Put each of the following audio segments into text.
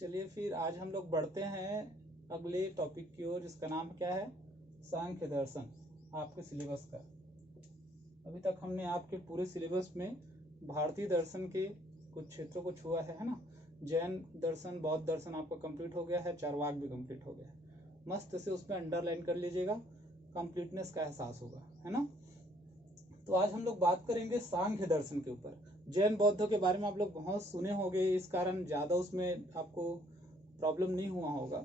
चलिए फिर आज हम लोग बढ़ते हैं अगले टॉपिक की ओर, जिसका नाम क्या है, सांख्य दर्शन। आपके सिलेबस का अभी तक हमने आपके पूरे सिलेबस में भारतीय दर्शन के कुछ क्षेत्रों को छुआ है ना। जैन दर्शन, बौद्ध दर्शन आपका कंप्लीट हो गया है, चारवाक भी कंप्लीट हो गया है। मस्त से उसमें अंडरलाइन कर लीजिएगा, कंप्लीटनेस का एहसास होगा, है ना। तो आज हम लोग बात करेंगे सांख्य दर्शन के ऊपर। जैन बौद्ध के बारे में आप लोग बहुत सुने होंगे, इस कारण ज़्यादा उसमें आपको प्रॉब्लम नहीं हुआ होगा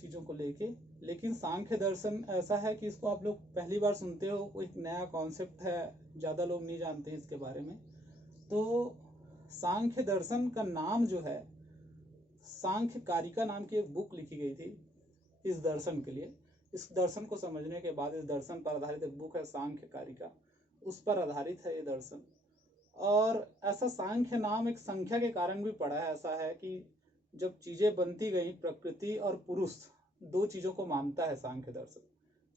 चीज़ों को लेके। लेकिन सांख्य दर्शन ऐसा है कि इसको आप लोग पहली बार सुनते हो, एक नया कॉन्सेप्ट है, ज़्यादा लोग नहीं जानते हैं इसके बारे में। तो सांख्य दर्शन का नाम जो है, सांख्य कारिका नाम की एक बुक लिखी गई थी इस दर्शन के लिए। इस दर्शन को समझने के बाद, इस दर्शन पर आधारित एक बुक है सांख्य कारिका, उस पर आधारित है ये दर्शन। और ऐसा सांख्य नाम एक संख्या के कारण भी पड़ा है। ऐसा है कि जब चीजें बनती गई, प्रकृति और पुरुष, दो चीजों को मानता है सांख्य दर्शन,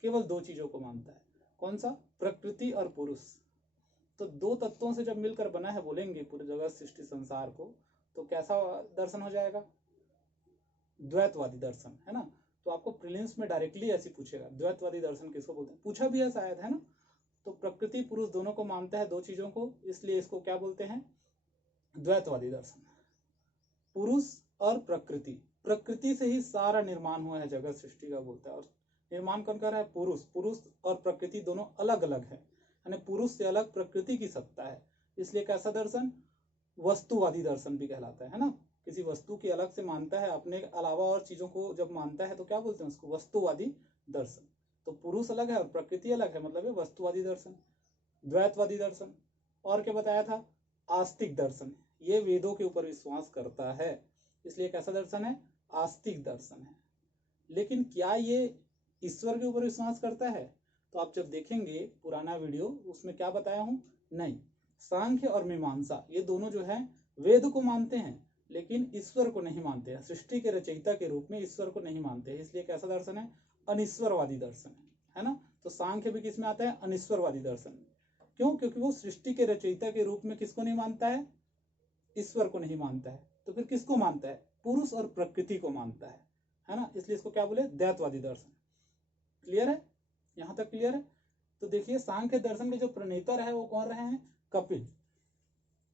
केवल दो चीजों को मानता है। कौन सा? प्रकृति और पुरुष। तो दो तत्वों से जब मिलकर बना है, बोलेंगे पूरे जगत सृष्टि संसार को, तो कैसा दर्शन हो जाएगा? द्वैतवादी दर्शन, है ना। तो आपको प्रीलिम्स में डायरेक्टली ऐसी पूछेगा, द्वैतवादी दर्शन किसको बोलते हैं, पूछा भी है शायद, है ना। तो प्रकृति पुरुष दोनों को मानता है, दो चीजों को, इसलिए इसको क्या बोलते हैं? द्वैतवादी दर्शन। पुरुष और प्रकृति, प्रकृति से ही सारा निर्माण हुआ है, जगत सृष्टि का बोलता है। और निर्माण कौन कर रहा है? पुरुष। पुरुष और प्रकृति दोनों अलग अलग है, यानी पुरुष से अलग प्रकृति की सत्ता है, इसलिए कैसा दर्शन? वस्तुवादी दर्शन भी कहलाता है ना। किसी वस्तु की अलग से मानता है, अपने अलावा और चीजों को जब मानता है तो क्या बोलते हैं उसको? वस्तुवादी दर्शन। तो पुरुष अलग है और प्रकृति अलग है, मतलब ये वस्तुवादी दर्शन। द्वैतवादी दर्शन। और क्या बताया था? आस्तिक दर्शन। ये वेदों के ऊपर विश्वास करता है, इसलिए कैसा दर्शन है? आस्तिक दर्शन है। लेकिन क्या ये ईश्वर के ऊपर विश्वास करता है? तो आप जब देखेंगे पुराना वीडियो, उसमें क्या बताया हूं? नहीं, सांख्य और मीमांसा ये दोनों जो है वेद को मानते हैं, लेकिन ईश्वर को नहीं मानते हैं, सृष्टि के रचयिता के रूप में ईश्वर को नहीं मानते हैं, इसलिए कैसा दर्शन है? अनिश्वरवादी दर्शन है ना। तो सांख्य भी किसमें आता है? अनिश्वरवादी दर्शन। क्यों? क्योंकि वो सृष्टि के रचयिता के रूप में किसको नहीं मानता है? ईश्वर को नहीं मानता है। तो फिर किसको मानता है? पुरुष और प्रकृति को मानता है ना। इसलिए इसको क्या बोले? द्वैतवादी दर्शन। क्लियर है? यहां तक क्लियर है? तो देखिए, सांख्य दर्शन के जो प्रणेता रहे वो कौन रहे हैं? कपिल।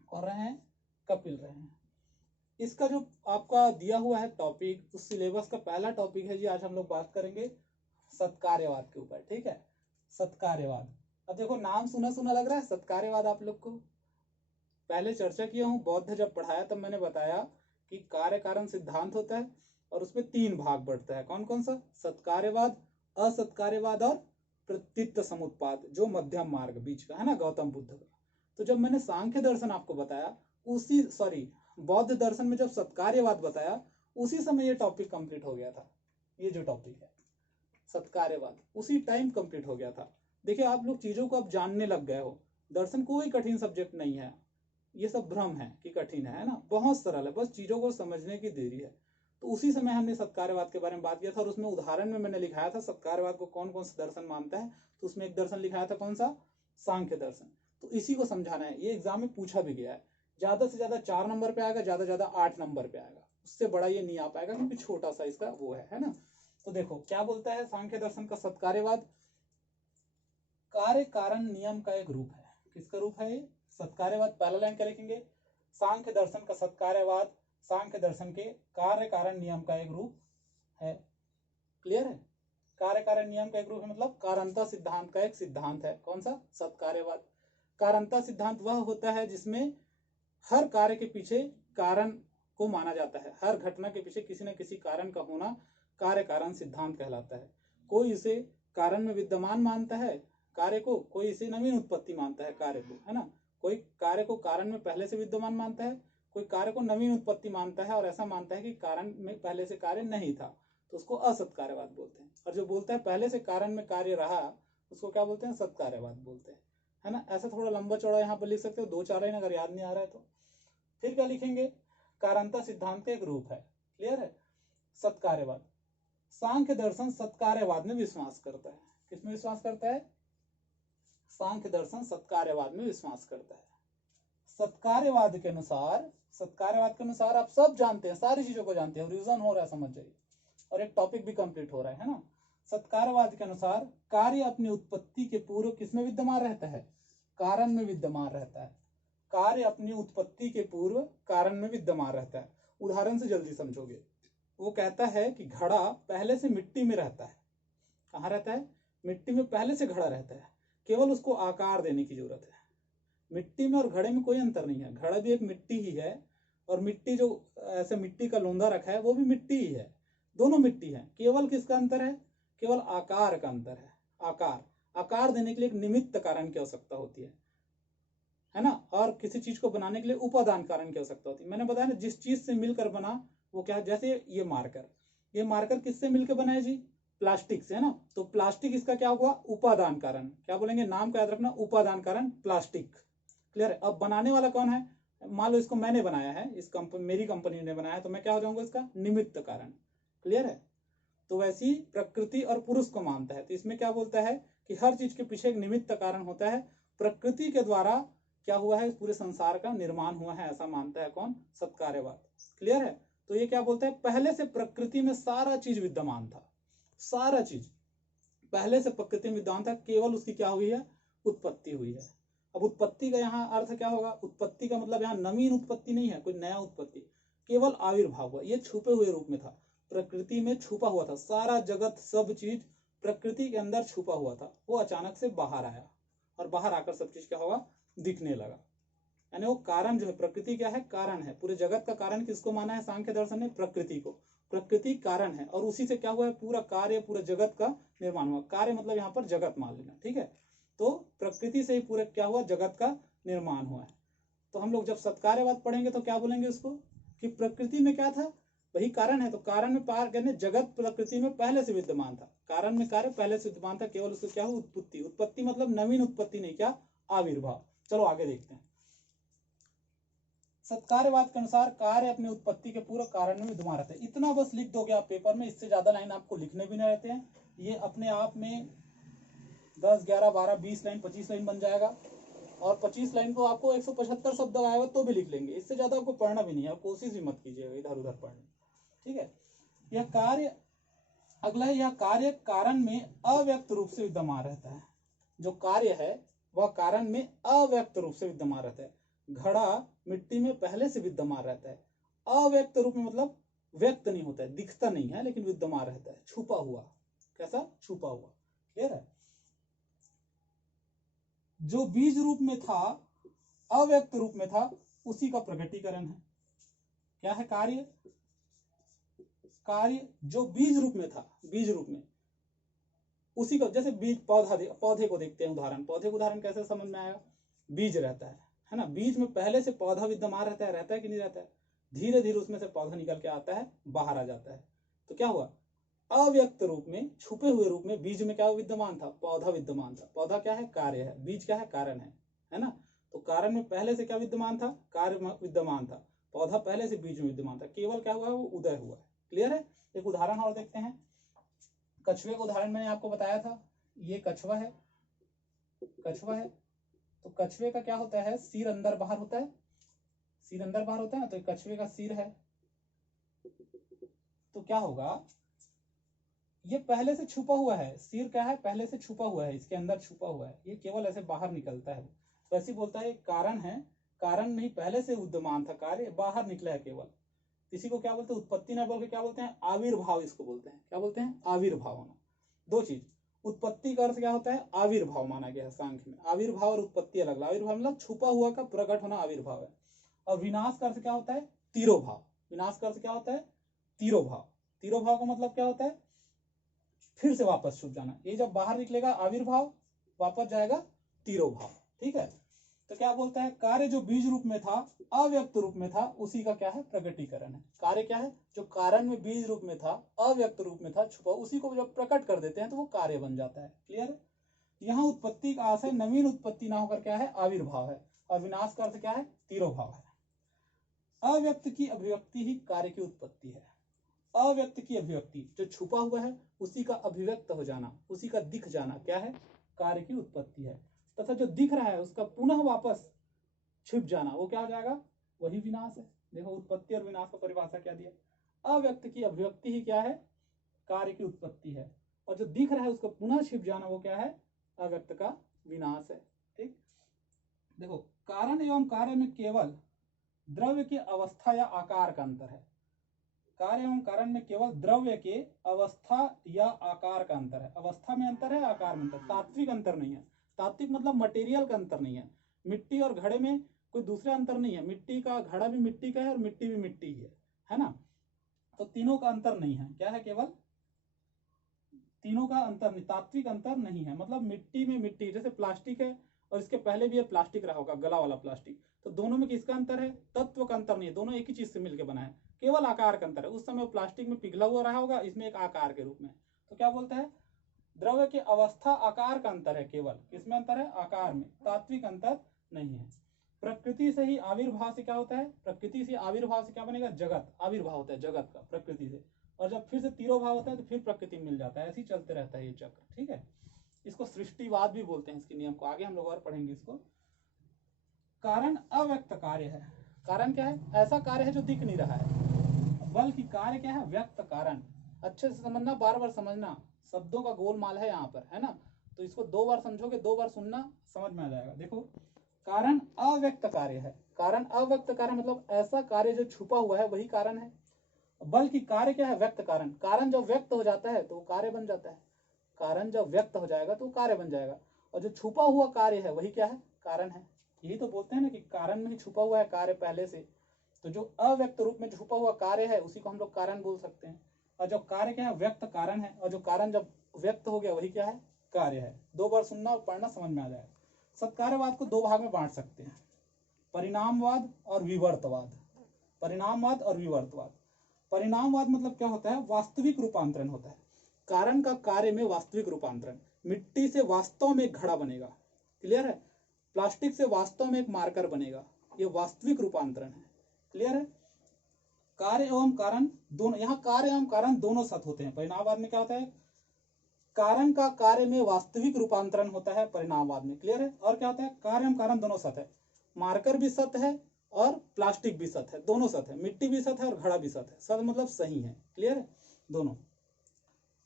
कौन रहे हैं? कपिल रहे हैं। इसका जो आपका दिया हुआ है टॉपिक, उस सिलेबस का पहला टॉपिक है जी, आज हम लोग बात करेंगे सत्कार्यवाद के ऊपर, ठीक है। सत्कार्यवाद। अब देखो, नाम सुना सुना लग रहा है सत्कार्यवाद आप लोग को। पहले चर्चा किया हूं, बौद्ध जब पढ़ाया तब मैंने बताया कि कार्य कारण सिद्धांत होता है और उसमें तीन भाग बढ़ता है। कौन कौन सा? सत्कार्यवाद, असत्कार्यवाद और प्रतीत समुत्पाद, जो मध्यम मार्ग बीच का है ना, गौतम बुद्ध का। तो जब मैंने सांख्य दर्शन आपको बताया, बौद्ध दर्शन में जब सत्कार्यवाद बताया, उसी समय ये टॉपिक कंप्लीट हो गया था। ये जो टॉपिक है सत्कार्यवाद, उसी टाइम कंप्लीट हो गया था। देखिए, आप लोग चीजों को अब जानने लग गए हो। दर्शन कोई कठिन सब्जेक्ट नहीं है, ये सब भ्रम है कि कठिन है ना, बहुत सरल है, बस चीजों को समझने की देरी है। तो उसी समय हमने सत्कार्यवाद के बारे में बात किया था, और उसमें उदाहरण में मैंने लिखाया था सत्कार्यवाद को कौन कौन सा दर्शन मानता है। तो उसमें एक दर्शन लिखाया था, कौन सा? सांख्य दर्शन। तो इसी को समझाना है, ये एग्जाम में पूछा भी गया है। ज्यादा से ज्यादा 4 नंबर पे आएगा, ज्यादा से ज्यादा 8 नंबर पे आएगा, उससे बड़ा ये नहीं आ पाएगा, क्योंकि छोटा सा इसका वो है ना। तो देखो क्या बोलता है सांख्य दर्शन का सत्कार्यवाद? कार्य कारण नियम का एक रूप है। किसका रूप है ये? सत्कार्यवाद। पहला लाइन क्या लिखेंगे? सांख्य दर्शन का सत्कार्यवाद सांख्य दर्शन के कार्य कारण नियम का एक रूप है। क्लियर है? कार्य कारण नियम का एक रूप है, मतलब कारणता सिद्धांत का एक सिद्धांत है। कौन सा? सत्कार्यवाद। कारणता सिद्धांत वह होता है जिसमें हर कार्य के पीछे कारण को माना जाता है, हर घटना के पीछे किसी न किसी कारण का होना कार्य कारण सिद्धांत कहलाता है। कोई इसे कारण में विद्यमान मानता है कार्य को, कोई इसे नवीन उत्पत्ति मानता है कार्य को, है ना। कोई कार्य को कारण में पहले से विद्यमान मानता है, कोई कार्य को नवीन उत्पत्ति मानता है, और ऐसा मानता है कि कारण में पहले से कार्य नहीं था, तो उसको असत्कार्यवाद बोलते हैं। और जो बोलता है पहले से कारण में कार्य रहा, उसको क्या बोलते हैं? सत्कार्यवाद बोलते हैं, है ना। ऐसा थोड़ा लंबा चौड़ा यहाँ पर लिख सकते हो, 2-4 लाइन, अगर याद नहीं आ रहा है तो। फिर क्या लिखेंगे? कारणता सिद्धांत का एक रूप है। क्लियर है? सत्कार्यवाद। सांख्य दर्शन सत्कार्यवाद में विश्वास करता है। किसमें विश्वास करता है? सांख्य दर्शन सत्कार्यवाद में विश्वास करता है। सत्कार्यवाद के अनुसार आप सब जानते हैं, सारी चीजों को जानते हैं, रिवीजन हो रहा है समझ जाइए, और एक टॉपिक भी कंप्लीट हो रहा है ना। सत्कार्यवाद के अनुसार कार्य अपनी उत्पत्ति के पूर्व किसमें विद्यमान रहता है? कारण में विद्यमान रहता है। कार्य अपनी उत्पत्ति के पूर्व कारण में विद्यमान रहता है। उदाहरण से जल्दी समझोगे। वो कहता है कि घड़ा पहले से मिट्टी में रहता है। कहाँ रहता है? मिट्टी में पहले से घड़ा रहता है, केवल उसको आकार देने की जरूरत है। मिट्टी में और घड़े में कोई अंतर नहीं है। घड़ा भी एक मिट्टी ही है, और मिट्टी जो ऐसे मिट्टी का लोंदा रखा है वो भी मिट्टी ही है। दोनों मिट्टी है, केवल किसका अंतर है? केवल आकार का अंतर है। आकार देने के लिए एक निमित्त कारण की आवश्यकता होती है ना, और किसी चीज को बनाने के लिए उपादान कारण की आवश्यकता होती है। मैंने बताया ना, जिस चीज से मिलकर बना वो क्या है? जैसे ये मार्कर किससे मिलकर बना है जी? प्लास्टिक से, है ना। तो प्लास्टिक इसका क्या हुआ? उपादान कारण। क्या बोलेंगे? नाम का याद रखना, उपादान कारण प्लास्टिक। क्लियर है? अब बनाने वाला कौन है? मान लो इसको मैंने बनाया है, मेरी कंपनी ने बनाया है, तो मैं क्या हो जाऊंगा? इसका निमित्त कारण। क्लियर है? तो वैसी प्रकृति और पुरुष को मानता है। तो इसमें क्या बोलता है कि हर चीज के पीछे एक निमित्त कारण होता है। प्रकृति के द्वारा क्या हुआ है? पूरे संसार का निर्माण हुआ है, ऐसा मानता है कौन? सत्कार्यवाद। क्लियर है? तो ये क्या बोलता है? पहले से प्रकृति में सारा चीज विद्यमान था, सारा चीज पहले से प्रकृति में विद्यमान था, केवल उसकी क्या हुई है? उत्पत्ति हुई है। अब उत्पत्ति का यहाँ अर्थ क्या होगा? उत्पत्ति का मतलब यहाँ नवीन उत्पत्ति नहीं है, कोई नया उत्पत्ति, केवल आविर्भाव हुआ। ये छुपे हुए रूप में था, प्रकृति में छुपा हुआ था। सारा जगत, सब चीज प्रकृति के अंदर छुपा हुआ था, वो अचानक से बाहर आया, और बाहर आकर सब चीज क्या होगा? दिखने लगा। यानी वो कारण जो है, प्रकृति क्या है? कारण है। पूरे जगत का कारण किसको माना है सांख्य दर्शन ने? प्रकृति को। प्रकृति कारण है, और उसी से क्या हुआ है? पूरा कार्य, पूरे जगत का निर्माण हुआ। कार्य मतलब यहाँ पर जगत मान लेना, ठीक है। तो प्रकृति से ही पूरे क्या हुआ? जगत का निर्माण हुआ है। तो हम लोग जब सत्कार्यवाद पढ़ेंगे तो क्या बोलेंगे उसको? कि प्रकृति में क्या था? वही कारण है। तो कारण में पार करने, जगत प्रकृति में पहले से विद्यमान था, कारण में कार्य पहले से विद्यमान था, केवल उसको क्या हुआ? उत्पत्ति। उत्पत्ति मतलब नवीन उत्पत्ति नहीं, क्या? आविर्भाव। चलो आगे देखते हैं। सत्कार्यवाद के अनुसार कार्य अपनी उत्पत्ति के पूर्व कारण में विद्यमान रहता है। इतना बस लिख दोगे आप पेपर में, इससे ज्यादा लाइन आपको लिखने भी नहीं रहते हैं। ये अपने आप में 10, 11, 12, 20 लाइन, 25 लाइन बन जाएगा, और 25 लाइन को आपको 175 शब्द आएगा तो भी लिख लेंगे। इससे ज्यादा आपको पढ़ना भी नहीं है, कोशिश भी मत कीजिएगा इधर उधर पढ़ने, ठीक है। यह कार्य, अगला है, यह कार्य कारण में अव्यक्त रूप से विद्यमान रहता है। जो कार्य है वह कारण में अव्यक्त रूप से विद्यमान रहता है। घड़ा मिट्टी में पहले से विद्यमान रहता है। अव्यक्त रूप में मतलब व्यक्त नहीं होता है, दिखता नहीं है, लेकिन विद्यमान रहता है, छुपा हुआ। कैसा? छुपा हुआ। क्लियर है? जो बीज रूप में था, अव्यक्त रूप में था, उसी का प्रकटीकरण है। क्या है? कार्य। कार्य जो बीज रूप में था, बीज रूप में, उसी का, जैसे बीज पौधे को देखते हैं उदाहरण। पौधे का उदाहरण कैसे समझ में आएगा? बीज रहता है ना। बीज में पहले से पौधा विद्यमान रहता है कि नहीं रहता है? धीरे धीरे उसमें से पौधा निकल के आता है, बाहर आ जाता है। तो क्या हुआ? अव्यक्त रूप में, छुपे हुए रूप में बीज में क्या विद्यमान था? पौधा विद्यमान था। पौधा क्या है? कार्य है। बीज क्या है? कारण है ना। तो कारण में पहले से क्या विद्यमान था? कार्य में विद्यमान था। पौधा पहले से बीज में विद्यमान था, केवल क्या हुआ? वो उदय हुआ है। क्लियर है? एक उदाहरण और देखते हैं। कछुए का उदाहरण मैंने आपको बताया था। ये कछुआ है, कछुआ है। तो कछुए का क्या होता है? सिर अंदर बाहर होता है, सिर अंदर बाहर होता है ना। तो कछुए का सिर है, तो क्या होगा? ये पहले से छुपा हुआ है। सिर क्या है? पहले से छुपा हुआ है, इसके अंदर छुपा हुआ है, ये केवल ऐसे बाहर निकलता है। तो ऐसे बोलता है कारण है, कारण नहीं, पहले से विद्यमान था, कार्य बाहर निकला है केवल। इसी को क्या बोलते हैं? उत्पत्ति ना बोल के क्या बोलते हैं? आविर्भाव इसको बोलते हैं। क्या बोलते हैं? आविर्भाव होना। दो चीज, उत्पत्ति का अर्थ क्या होता है? आविर्भाव माना गया है सांख्य में। आविर्भाव और उत्पत्ति अलग। आविर्भाव मतलब छुपा हुआ का प्रकट होना, आविर्भाव है। और विनाश का अर्थ क्या होता है? तिरोभाव। विनाश का अर्थ क्या होता है? तिरोभाव। तिरोभाव का मतलब क्या होता है? फिर से वापस छुप जाना। ये जब बाहर निकलेगा आविर्भाव, वापस जाएगा तिरोभाव। ठीक है? तो क्या बोलता है? कार्य जो बीज रूप में था, अव्यक्त रूप में था, उसी का क्या है? प्रकटीकरण है। कार्य क्या है? जो कारण में बीज रूप में था, अव्यक्त रूप में था, छुपा, उसी को जब प्रकट कर देते हैं तो वो कार्य बन जाता है। क्लियर है? यहाँ उत्पत्ति का आशय नवीन उत्पत्ति ना होकर क्या है? आविर्भाव है। और विनाश का अर्थ क्या है? तिरोभाव है। अव्यक्त की अभिव्यक्ति ही कार्य की उत्पत्ति है। अव्यक्त की अभिव्यक्ति, जो छुपा हुआ है उसी का अभिव्यक्त हो जाना, उसी का दिख जाना, क्या है? कार्य की उत्पत्ति है। तथा जो दिख रहा है उसका पुनः वापस छिप जाना, वो क्या हो जाएगा, वही विनाश है। देखो उत्पत्ति और विनाश का परिभाषा क्या दिया, अव्यक्त की अभिव्यक्ति ही क्या है, कार्य की उत्पत्ति है, और जो दिख रहा है उसको पुनः छिप जाना वो क्या है, अव्यक्त का विनाश है। ठीक, देखो कारण एवं कार्य में केवल द्रव्य की अवस्था या आकार का अंतर है, कार्य एवं कारण में केवल द्रव्य के अवस्था या आकार का अंतर है, अवस्था में अंतर है, आकार में अंतर, तात्विक अंतर नहीं है। तात्विक मतलब मटेरियल का अंतर नहीं है, मिट्टी और घड़े में कोई दूसरा अंतर नहीं है, मिट्टी का घड़ा भी मिट्टी का है और मिट्टी भी मिट्टी है ना, तो तीनों का अंतर नहीं है, क्या है, केवल तीनों का अंतर नहीं, तात्विक अंतर नहीं है। मतलब मिट्टी में मिट्टी, जैसे प्लास्टिक है और इसके पहले भी ये प्लास्टिक रहा होगा, गला वाला प्लास्टिक, तो दोनों में किसका अंतर है, तत्व का अंतर नहीं है, दोनों एक ही चीज से मिलकर बना है, केवल आकार का अंतर है। उस समय वो प्लास्टिक में पिघला हुआ रहा होगा, इसमें एक आकार के रूप में, तो क्या बोलते हैं, द्रव्य की अवस्था आकार का अंतर है, केवल किसमें अंतर है, आकार में, तात्विक अंतर नहीं है। प्रकृति से ही आविर्भाव से क्या होता है, प्रकृति से आविर्भाव से क्या बनेगा, जगत, आविर्भाव होता है जगत का प्रकृति से, और जब फिर से तिरोभाव होता है तो फिर प्रकृति मिल जाता है, ऐसे ही चलते रहता है ये चक्र। ठीक है, इसको सृष्टिवाद भी बोलते हैं, इसके नियम को आगे हम लोग और पढ़ेंगे इसको। कारण अव्यक्त कार्य है, कारण क्या है, ऐसा कार्य है जो दिख नहीं रहा है, बल्कि कार्य क्या है, व्यक्त कारण। अच्छे से समझना, बार बार समझना, शब्दों का गोलमाल है यहाँ पर, है ना, तो इसको 2 बार समझोगे, 2 बार सुनना, समझ में आ जाएगा। देखो कारण अव्यक्त कार्य है, कारण अव्यक्त कार्य मतलब ऐसा कार्य जो छुपा हुआ है वही कारण है, बल्कि कार्य क्या है, व्यक्त कारण, कारण जब व्यक्त हो जाता है तो वो कार्य बन जाता है, कारण जब व्यक्त हो जाएगा तो कार्य बन जाएगा, और जो छुपा हुआ कार्य है वही क्या है, कारण है। यही तो बोलते हैं ना कि कारण में ही छुपा हुआ है कार्य पहले से, तो जो अव्यक्त रूप में छुपा हुआ कार्य है उसी को हम लोग कारण बोल सकते हैं, और जो कार्य क्या है, व्यक्त कारण है, और जो कारण जब व्यक्त हो गया वही क्या है, कार्य है। 2 बार सुनना और पढ़ना, समझ में आ जाएगा। सत्कार्यवाद को 2 भाग में बांट सकते हैं, परिणामवाद और विवर्तवाद, परिणामवाद और विवर्तवाद। परिणामवाद मतलब क्या होता है, वास्तविक रूपांतरण होता है, कारण का कार्य में वास्तविक रूपांतरण, मिट्टी से वास्तव में एक घड़ा बनेगा, क्लियर है, प्लास्टिक से वास्तव में एक मार्कर बनेगा, ये वास्तविक रूपांतरण है, क्लियर है। कार्य एवं कारण दोनों, यहाँ कार्य एवं कारण दोनों सत्य होते हैं। परिणामवाद में क्या होता है, कारण का कार्य में वास्तविक रूपांतरण होता है परिणामवाद में, क्लियर है। और क्या होता है, कार्य एवं कारण दोनों सत्य है, मार्कर भी सत्य है और प्लास्टिक भी सत्य है, दोनों सत्य है, मिट्टी भी सत्य है और घड़ा भी सत्य है, सत्य मतलब सही है, क्लियर है दोनों।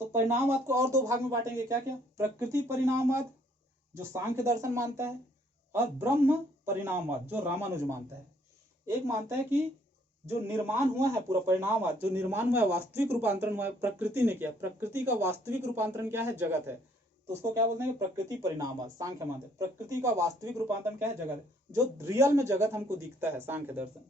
तो परिणामवाद को और 2 भाग में बांटेंगे, क्या क्या, प्रकृति परिणामवाद जो सांख्य दर्शन मानता है, और ब्रह्म परिणामवाद जो रामानुज मानता है। एक मानता है कि जो निर्माण हुआ है पूरा परिणामवाद, जो निर्माण हुआ है, वास्तविक रूपांतरण हुआ है, प्रकृति ने किया, प्रकृति का वास्तविक रूपांतरण क्या है, जगत है, तो उसको क्या बोलते हैं, प्रकृति परिणामवाद। सांख्य मानते हैं प्रकृति का वास्तविक रूपांतरण क्या है, जगत है, जो रियल में जगत हमको दिखता है, सांख्य दर्शन।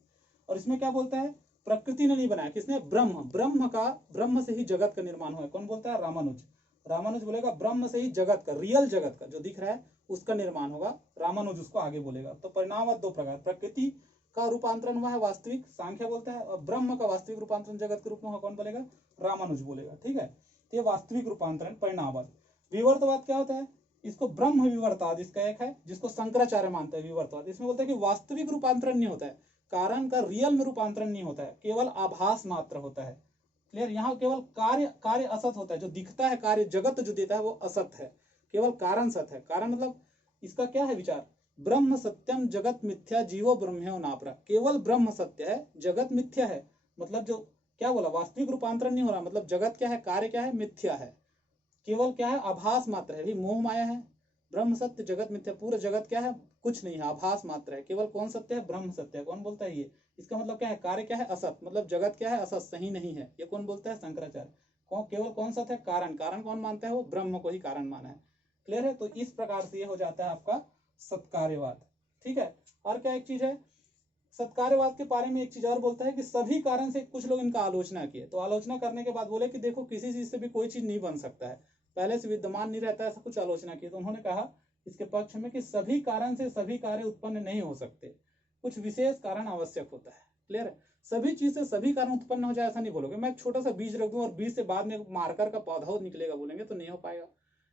और इसमें क्या बोलता है, प्रकृति ने नहीं बनाया, किसने, ब्रह्म, ब्रह्म से ही जगत का निर्माण हुआ है, कौन बोलता है, रामानुज। रामानुज बोलेगा ब्रह्म से ही जगत का, रियल जगत का जो दिख रहा है उसका निर्माण होगा, रामानुज उसको आगे बोलेगा। तो परिणामवाद 2 प्रकार, प्रकृति का रूपांतरण हुआ है वास्तविक, सांख्य बोलता है, और ब्रह्म का वास्तविक रूपांतरण जगत के रूप में हुआ, कौन बोलेगा, रामानुज बोलेगा, ठीक है। तो ये वास्तविक रूपांतरण परिणामवाद। विवर्तवाद क्या होता है, इसको ब्रह्म विवर्तवाद इसका एक है, जिसको शंकराचार्य मानते हैं विवर्तवाद। इसमें बोलते हैं कि वास्तविक रूपांतरण नहीं होता है, कारण का रियल में रूपांतरण नहीं होता है, केवल आभास मात्र होता है, क्लियर। यहाँ केवल कार्य असत होता है, जो दिखता है कार्य जगत जो देता है वो असत है, केवल कारण सत्य है। कारण मतलब इसका क्या है विचार, ब्रह्म सत्यम जगत मिथ्या जीवो ब्रह्म्यो नापरा, केवल ब्रह्म सत्य है, जगत मिथ्या है, मतलब जो क्या बोला, वास्तविक रूपांतरण नहीं हो रहा, मतलब जगत क्या है, कार्य क्या है, मिथ्या है, केवल क्या है, आभास मात्र है, मोह माया है, ब्रह्म सत्य जगत मिथ्या, पूरा जगत क्या है, कुछ नहीं है, आभास मात्र है, केवल कौन सत्य है, ब्रह्म सत्य है, कौन बोलता है ये। इसका मतलब क्या है, कार्य क्या है, असत, मतलब जगत क्या है, असत, सही नहीं है, ये कौन बोलता है, शंकराचार्य। केवल कौन सत्य है, कारण, कारण कौन मानता है, वो ब्रह्म को ही कारण माना है, क्लियर है। तो इस प्रकार से ये हो जाता है आपका सत्कार्यवाद, ठीक है। और क्या एक चीज है, सत्कार्यवाद के बारे में एक चीज और बोलता है कि सभी कारण से, कुछ लोग इनका आलोचना किए, तो आलोचना करने के बाद बोले कि देखो किसी चीज से भी कोई चीज नहीं बन सकता है, पहले से विद्यमान नहीं रहता है, ऐसा कुछ आलोचना की। तो उन्होंने कहा इसके पक्ष में कि सभी कारण से सभी कार्य उत्पन्न नहीं हो सकते, कुछ विशेष कारण आवश्यक होता है, क्लियर है। सभी चीज से सभी कारण उत्पन्न हो जाए ऐसा नहीं बोलोगे, मैं एक छोटा सा बीज रख दूं और बीज से बाद में मार्कर का पौधा निकलेगा बोलेंगे तो नहीं हो पाएगा,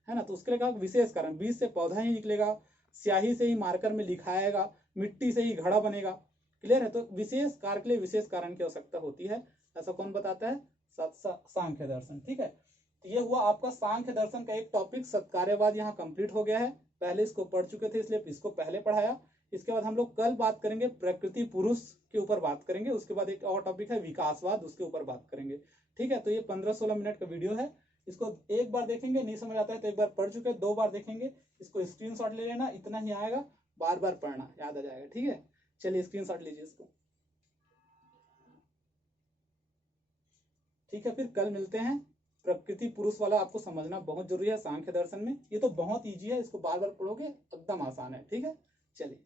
है ना। तो उसके लिए कहा विशेष कारण, बीज से पौधा ही निकलेगा, स्याही से ही मार्कर में लिखाएगा, मिट्टी से ही घड़ा बनेगा, क्लियर है। तो विशेष कार्य के लिए विशेष कारण की आवश्यकता होती है, ऐसा कौन बताता है, सांख्य दर्शन, ठीक है। तो ये हुआ आपका सांख्य दर्शन का एक टॉपिक, सत्कार्यवाद यहाँ कंप्लीट हो गया है। पहले इसको पढ़ चुके थे इसलिए इसको पहले पढ़ाया, इसके बाद हम लोग कल बात करेंगे प्रकृति पुरुष के ऊपर बात करेंगे। उसके बाद एक और टॉपिक है विकासवाद, उसके ऊपर बात करेंगे। ठीक है, तो ये 15-16 मिनट का वीडियो है। इसको एक बार देखेंगे, नहीं समझ आता है तो एक बार पढ़ चुके, 2 बार देखेंगे। इसको स्क्रीनशॉट ले लेना, इतना ही आएगा, बार बार पढ़ना, याद आ जाएगा। ठीक है, चलिए स्क्रीनशॉट लीजिए इसको। ठीक है, फिर कल मिलते हैं। प्रकृति पुरुष वाला आपको समझना बहुत जरूरी है सांख्य दर्शन में। ये तो बहुत ईजी है, इसको बार बार पढ़ोगे एकदम आसान है। ठीक है, चलिए।